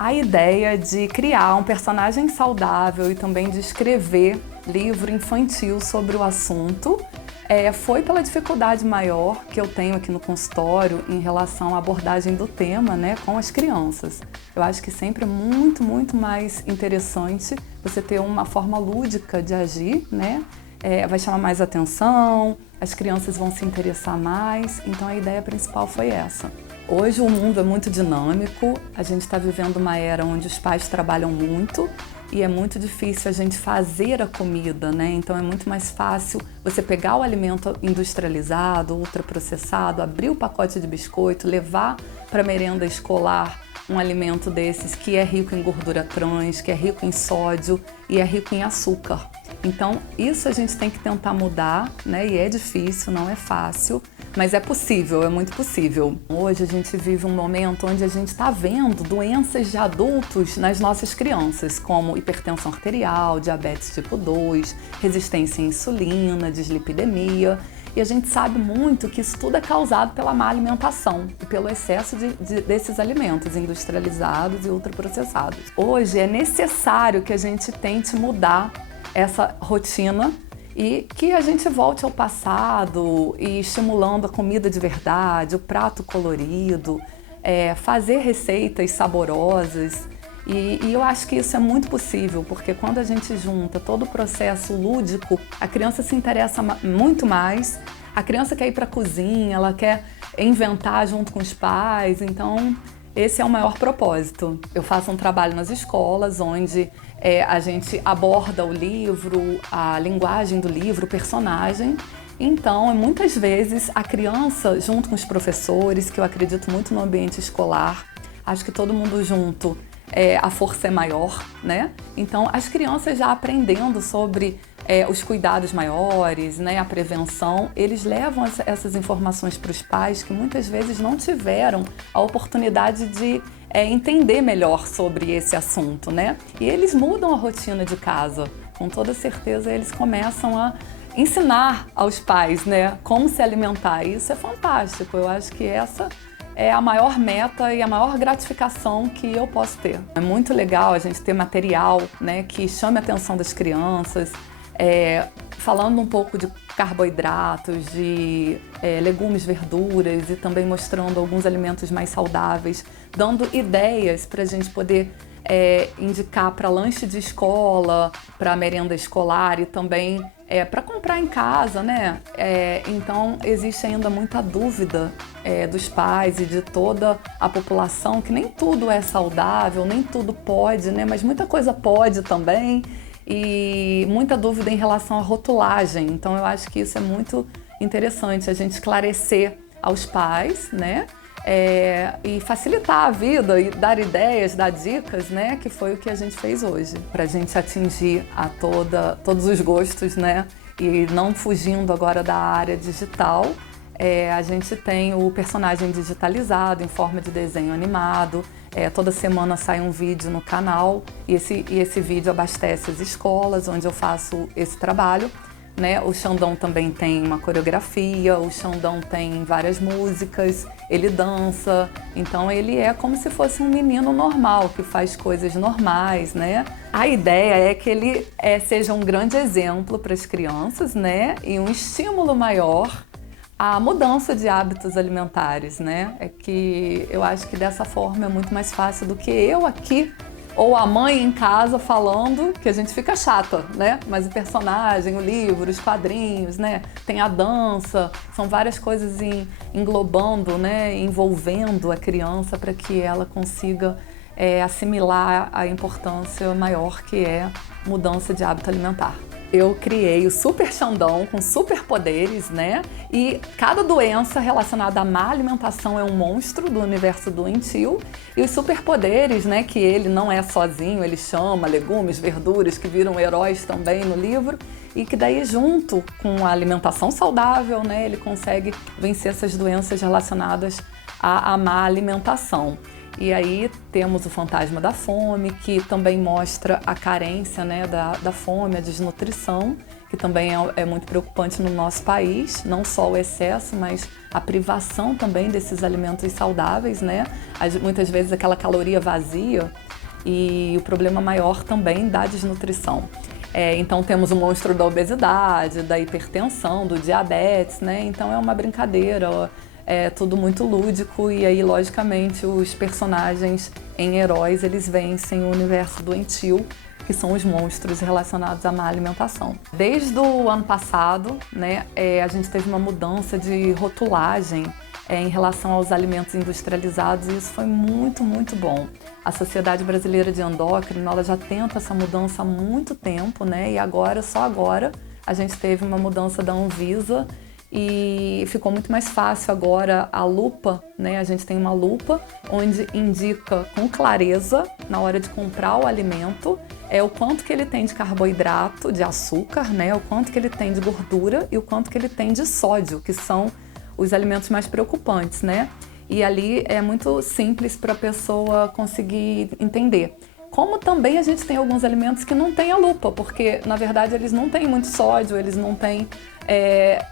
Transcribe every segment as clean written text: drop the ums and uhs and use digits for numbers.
A ideia de criar um personagem saudável e também de escrever livro infantil sobre o assunto foi pela dificuldade maior que eu tenho aqui no consultório em relação à abordagem do tema, né, com as crianças. Eu acho que sempre é muito, muito mais interessante você ter uma forma lúdica de agir, né? Vai chamar mais atenção, as crianças vão se interessar mais, então a ideia principal foi essa. Hoje o mundo é muito dinâmico, a gente está vivendo uma era onde os pais trabalham muito e é muito difícil a gente fazer a comida, né? Então é muito mais fácil você pegar o alimento industrializado, ultraprocessado, abrir o pacote de biscoito, levar para a merenda escolar um alimento desses que é rico em gordura trans, que é rico em sódio e é rico em açúcar. Então isso a gente tem que tentar mudar, né? E é difícil, não é fácil, mas é possível, é muito possível. Hoje a gente vive um momento onde a gente está vendo doenças de adultos nas nossas crianças, como hipertensão arterial, diabetes tipo 2, resistência à insulina, dislipidemia. E a gente sabe muito que isso tudo é causado pela má alimentação e pelo excesso desses alimentos industrializados e ultraprocessados. Hoje é necessário que a gente tente mudar essa rotina e que a gente volte ao passado e estimulando a comida de verdade, o prato colorido, fazer receitas saborosas. E eu acho que isso é muito possível, porque quando a gente junta todo o processo lúdico, a criança se interessa muito mais, a criança quer ir para a cozinha, ela quer inventar junto com os pais, então esse é o maior propósito. Eu faço um trabalho nas escolas onde a gente aborda o livro, a linguagem do livro, o personagem. Então, muitas vezes, a criança, junto com os professores, que eu acredito muito no ambiente escolar, acho que todo mundo junto, a força é maior, né? Então, as crianças já aprendendo sobre os cuidados maiores, né, a prevenção, eles levam essas informações para os pais que muitas vezes não tiveram a oportunidade de entender melhor sobre esse assunto, né? E eles mudam a rotina de casa. Com toda certeza, eles começam a ensinar aos pais, né, como se alimentar. E isso é fantástico. Eu acho que essa é a maior meta e a maior gratificação que eu posso ter. É muito legal a gente ter material, né, que chame a atenção das crianças, falando um pouco de carboidratos, de legumes, verduras e também mostrando alguns alimentos mais saudáveis, dando ideias para a gente poder indicar para lanche de escola, para merenda escolar e também para comprar em casa, né? Então existe ainda muita dúvida dos pais e de toda a população que nem tudo é saudável, nem tudo pode, né? Mas muita coisa pode também. E muita dúvida em relação à rotulagem. Então eu acho que isso é muito interessante, a gente esclarecer aos pais, né? E facilitar a vida e dar ideias, dar dicas, né? Que foi o que a gente fez hoje. Para a gente atingir todos os gostos, né? E não fugindo agora da área digital, a gente tem o personagem digitalizado em forma de desenho animado. Toda semana sai um vídeo no canal e esse vídeo abastece as escolas onde eu faço esse trabalho, né? O Xandão também tem uma coreografia, o Xandão tem várias músicas, ele dança, então ele é como se fosse um menino normal, que faz coisas normais, né? A ideia é que ele seja um grande exemplo para as crianças, né? E um estímulo maior a mudança de hábitos alimentares, né? É que eu acho que dessa forma é muito mais fácil do que eu aqui ou a mãe em casa falando, que a gente fica chata, né? Mas o personagem, o livro, os quadrinhos, né? Tem a dança, são várias coisas englobando, né? Envolvendo a criança para que ela consiga assimilar a importância maior que é mudança de hábito alimentar. Eu criei o Super Xandão com superpoderes, né? E cada doença relacionada à má alimentação é um monstro do universo doentio. E os superpoderes, né? Que ele não é sozinho, ele chama legumes, verduras, que viram heróis também no livro. E que daí, junto com a alimentação saudável, né? Ele consegue vencer essas doenças relacionadas à má alimentação. E aí temos o fantasma da fome, que também mostra a carência, né, da fome, a desnutrição, que também é muito preocupante no nosso país, não só o excesso, mas a privação também desses alimentos saudáveis, né? Muitas vezes aquela caloria vazia e o problema maior também da desnutrição. Então temos o monstro da obesidade, da hipertensão, do diabetes, né? Então é uma brincadeira, é tudo muito lúdico e aí, logicamente, os personagens em heróis, eles vencem o universo doentio, que são os monstros relacionados à má alimentação. Desde o ano passado, né, a gente teve uma mudança de rotulagem em relação aos alimentos industrializados e isso foi muito, muito bom. A Sociedade Brasileira de Endócrino, ela já tenta essa mudança há muito tempo, né, e agora, só agora, a gente teve uma mudança da Anvisa e ficou muito mais fácil agora a lupa, né? A gente tem uma lupa onde indica com clareza, na hora de comprar o alimento, o quanto que ele tem de carboidrato, de açúcar, né? O quanto que ele tem de gordura e o quanto que ele tem de sódio, que são os alimentos mais preocupantes, né? E ali é muito simples para a pessoa conseguir entender. Como também a gente tem alguns alimentos que não têm a lupa, porque na verdade eles não têm muito sódio, eles não têm,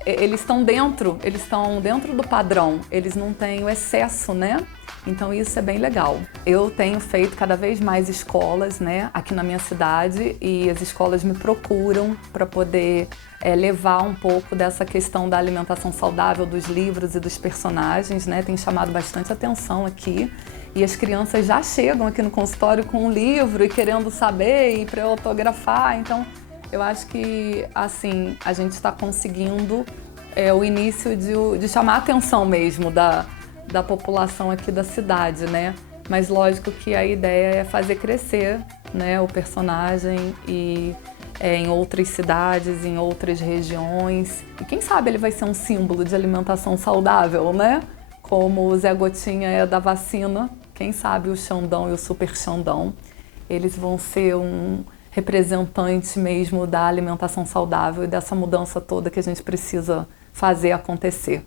eles estão dentro do padrão, eles não têm o excesso, né? Então isso é bem legal. Eu tenho feito cada vez mais escolas, né, aqui na minha cidade e as escolas me procuram para poder levar um pouco dessa questão da alimentação saudável, dos livros e dos personagens, né? Tem chamado bastante atenção aqui. E as crianças já chegam aqui no consultório com um livro e querendo saber e para eu autografar. Então, eu acho que, assim, a gente está conseguindo o início de chamar a atenção mesmo da população aqui da cidade, né? Mas lógico que a ideia é fazer crescer, né, o personagem e em outras cidades, em outras regiões. E quem sabe ele vai ser um símbolo de alimentação saudável, né? Como o Zé Gotinha é da vacina, quem sabe o Xandão e o Super Xandão, eles vão ser um representante mesmo da alimentação saudável e dessa mudança toda que a gente precisa fazer acontecer.